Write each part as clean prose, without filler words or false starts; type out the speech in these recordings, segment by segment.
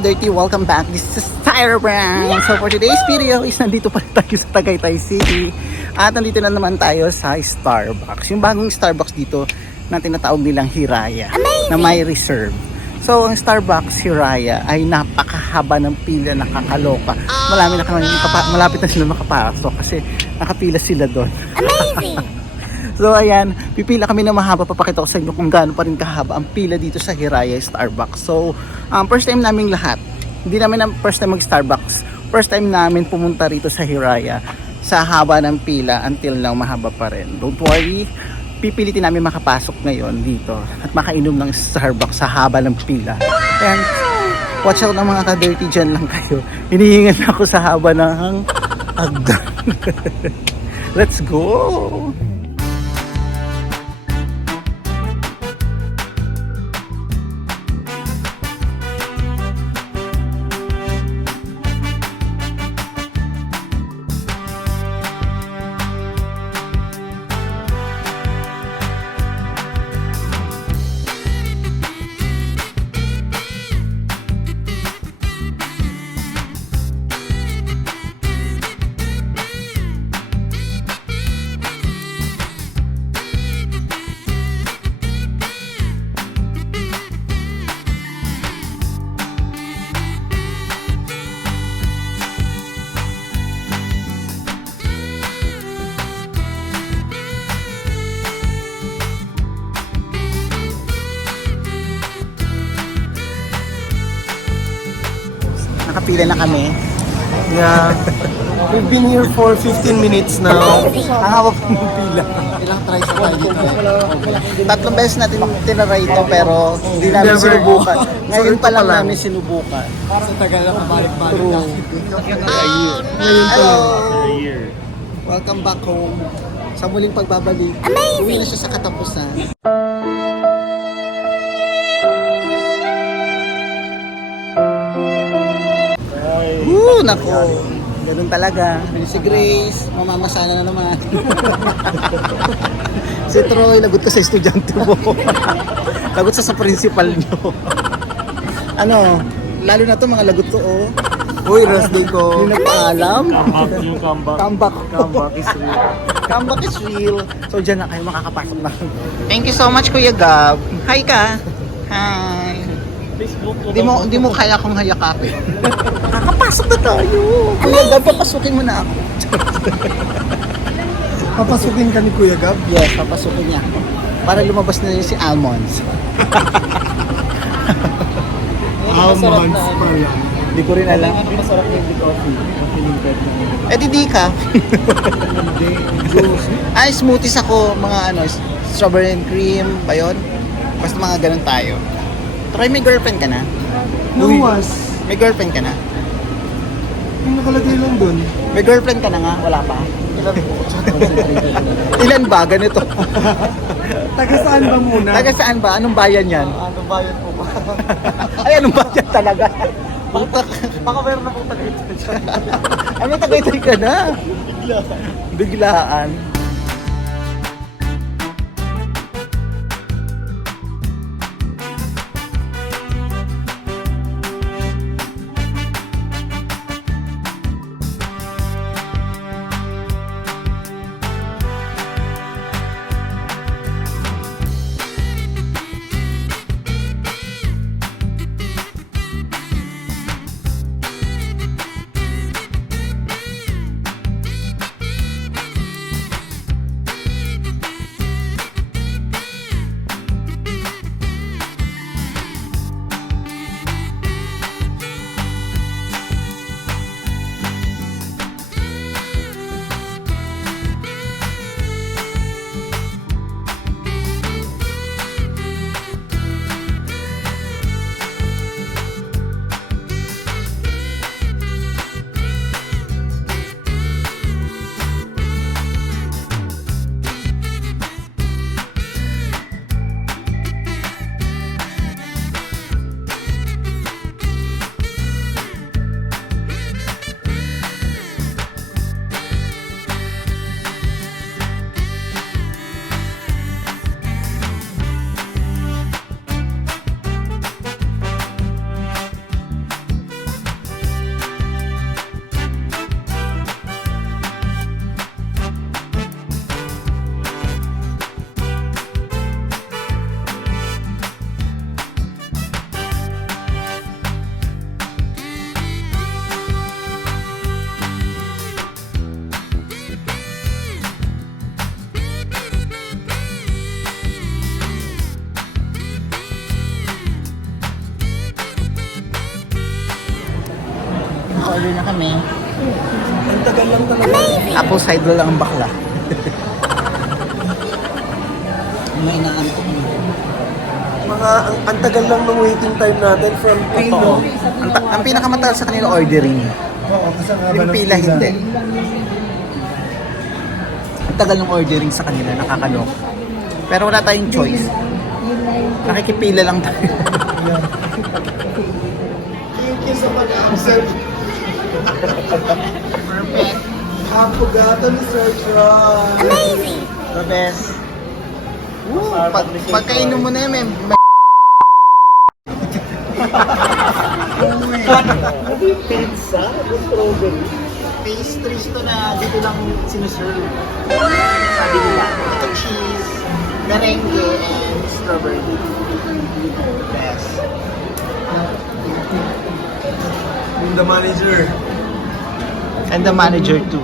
ka-dirty, welcome back. This is Tyra Brown. So for today's video is nandito pa rin tayo sa Tagaytay City. At nandito na naman tayo sa Starbucks. Yung bagong Starbucks dito na tinatawag nilang Hiraya. Amazing! Na may reserve. So ang Starbucks Hiraya ay napakahaba ng pila, nakakaloka. Malapit na sila makapasok kasi nakapila sila doon. Amazing! So ayan, pipila kami na mahaba. Papakita ko sa inyo kung gaano pa rin kahaba ang pila dito sa Hiraya Starbucks. So first time namin lahat, hindi namin ang first time mag Starbucks. First time namin pumunta rito sa Hiraya. Sa haba ng pila until now mahaba pa rin. Don't worry, pipilitin namin makapasok ngayon dito at makainom ng Starbucks sa haba ng pila. And watch out ng mga ka-dirty dyan lang kayo. Hinihingan ako sa haba ng hagdan. Let's go! Nakapila na kami. Yeah. We've been here for 15 minutes now. Ang haba po ng pila. Ilang tries na tayo dito? Tatlong beses natin tinaray ito pero hindi namin Never. sinubukan. Ngayon So, pa ito lang pa lang. namin sinubukan. Sa tagal na pabalik-balik na. Hello! Welcome back home. Sa muling pagbabalik. Amazing! Uwi na siya sa katapusan. Nako. Ganun talaga. Si Grace, mamamasana na naman. Si Troy, lagot ka sa estudyante mo. Lagot sa principal nyo. Ano, lalo na to mga lagot ko, oh. Uy, rest day ko. Hindi na paalam. Comeback is real. Comeback is real. So dyan na kayo makakapasok na. Thank you so much, Kuya Gab. Hi ka. Hi. Hindi mo kaya akong hayakapin. Kakapasok na tayo. Kuya Gab, papasukin mo na ako. Papasukin ka ni Kuya Gab? Yes, papasukin niya ako. Para lumabas na yun si Almonds. Almonds pala. Hindi ko rin alam. Masarap yung big coffee. Eh di ka. Juice. Ay, smoothies ako. Mga ano, strawberry and cream ba yun? Basta mga ganun tayo. Try, may girlfriend ka na? Luwas. May girlfriend ka na? Yung nakalagay lang dun. May girlfriend ka na nga? Wala pa? Ilan ba? Ganito. Taga saan ba muna? Taga saan ba? Anong bayan yan? Anong bayan po ba? Ay, anong bayan talaga? Putak. Baka meron na pong Tagaytay dyan. Ay, may Tagaytay ka na? Biglaan. Naka-order na kami. Ang tagal lang talaga. Apple cider lang ang bakla. May inaantok mo. Ang tagal lang ng waiting time natin from 3, Totoo. no? Ang pinakamatagal sa kanila ordering. Oo, kasi nga Yung pila hindi. Ang tagal ng ordering sa kanila, nakakalok. Pero wala tayong choice. Nakikipila lang tayo. Thank you sa pag-accept. Perfect. Kapugatan ni Sir Tron. The best. Pagkainom mo na yun, Pizza? Strawberry? pastries to na dito lang sinuserve. Sabi nila, ito cheese, merengue, and strawberry. Best. Yung the manager. And the manager too.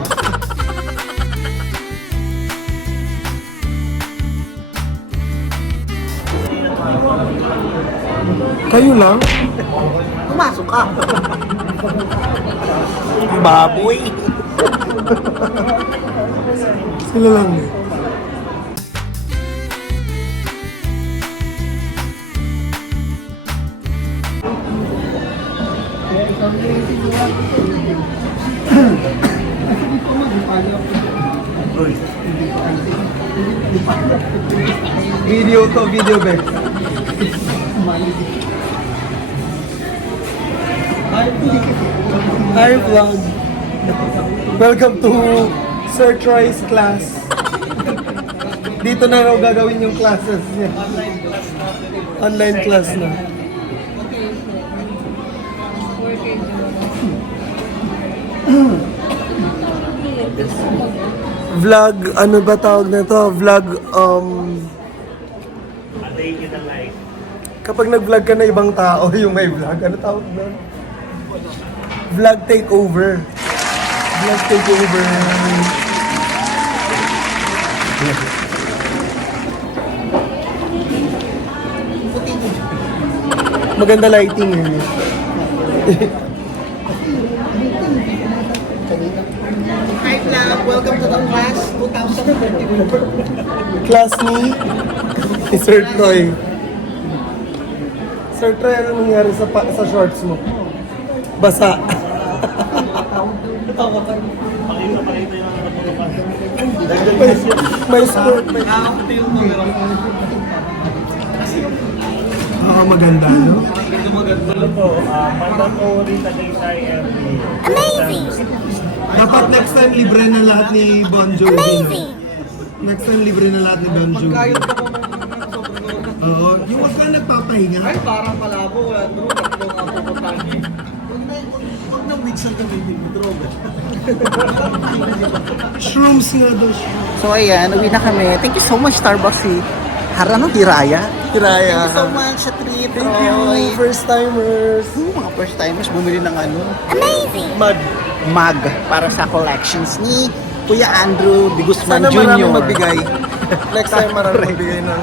Kayo lang? Pumasok ka. Baboy. Sila lang. Video to, video be. Hi vlog. Welcome to Sir Troy's class. Dito na raw gagawin yung classes niya. Online class na. Vlog, ano ba tawag na to? Vlog, kapag nag-vlog ka na ibang tao, yung may vlog, ano tawag na? Vlog takeover. Vlog takeover. Maganda lighting yun. Hi vlog, welcome to the class 2024. Class ni Sir Troy. Sir Troy, ano nangyari sa shorts mo? Basa. may sport. Maganda, no? Dapat next time libre na lahat ni Bon Jovi. No? Next time libre na lahat ni Bon Jovi. Oo, yung wag ka nagpapahinga. Ay, parang palabo. Wala bro, tatlong ako pupuntahan. Huwag na witzel ka may droga. Shrooms nga daw. So ayan, uwi na kami. Thank you so much Starbucks si Hiraya. Hiraya. Thank you so much sa treat. Thank you, first timers. Mga first timers bumili ng ano, Mad. mug para sa collections ni Kuya Andrew de Guzman Sana Jr. maraming magbigay. Next time maraming magbigay ng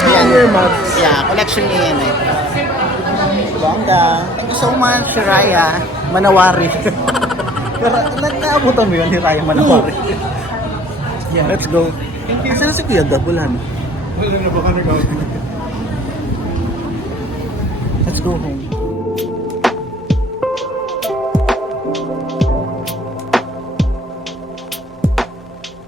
Ayan. Junior mugs. Yeah, collection niya yan eh. Bongga. Thank you so much, Hiraya Manawari. Nagkaabutan mo yun, Hiraya Manawari. Yeah, let's go. Thank you. Saan si Kuya Gab? Wala na. Wala na ba ka nag-out? Let's go home.